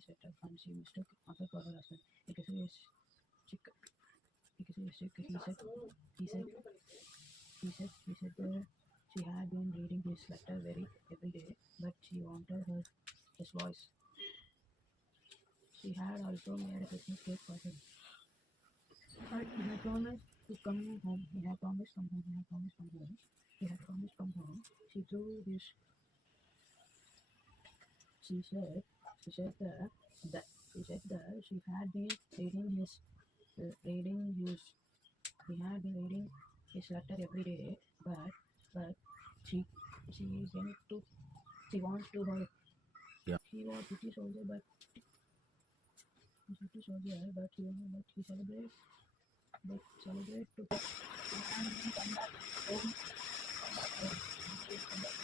setup she mistook for her husband. Sick. Because he is sick, he said, he said, he said, he said that she had been reading his letter very every day, but she wanted her his voice. She had also made a Christmas cake for him. But he had promised to come home. He had promised home. He had promised home. He had promised home. She threw his. She said. She said that that she said that she had been reading his uh, reading his. He had been reading his letter every day, but but she she went to she wants to her. Yeah. He was British soldier, but British soldier, but he but he celebrates but celebrate to and come back home. Come back home.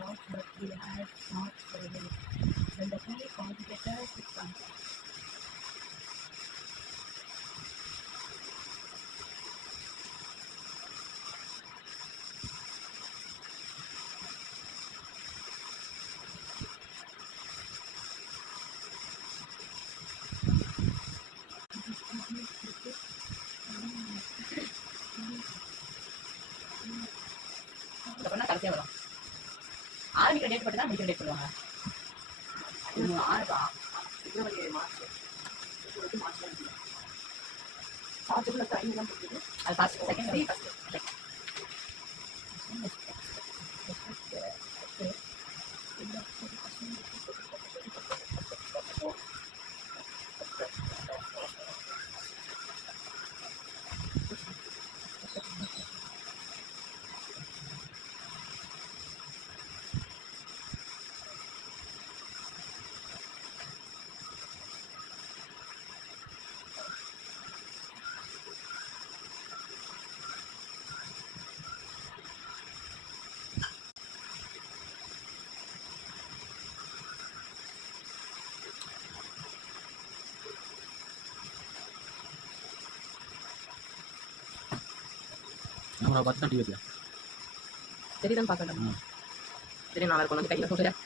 lost, but we had not survived. The time comes, the terrorist is coming. Yeah. Army conduct பண்ணி தான் medical conduct பண்ணுவாங்க ஆறு பிப்ரவரி March. March charge அது first second first அவனை பார்த்து தான் tea வைக்கலாம் தெரியுதான்னு பார்க்கட்டா சரி நல்லா இருக்கும் கையில் போட்டுறேன்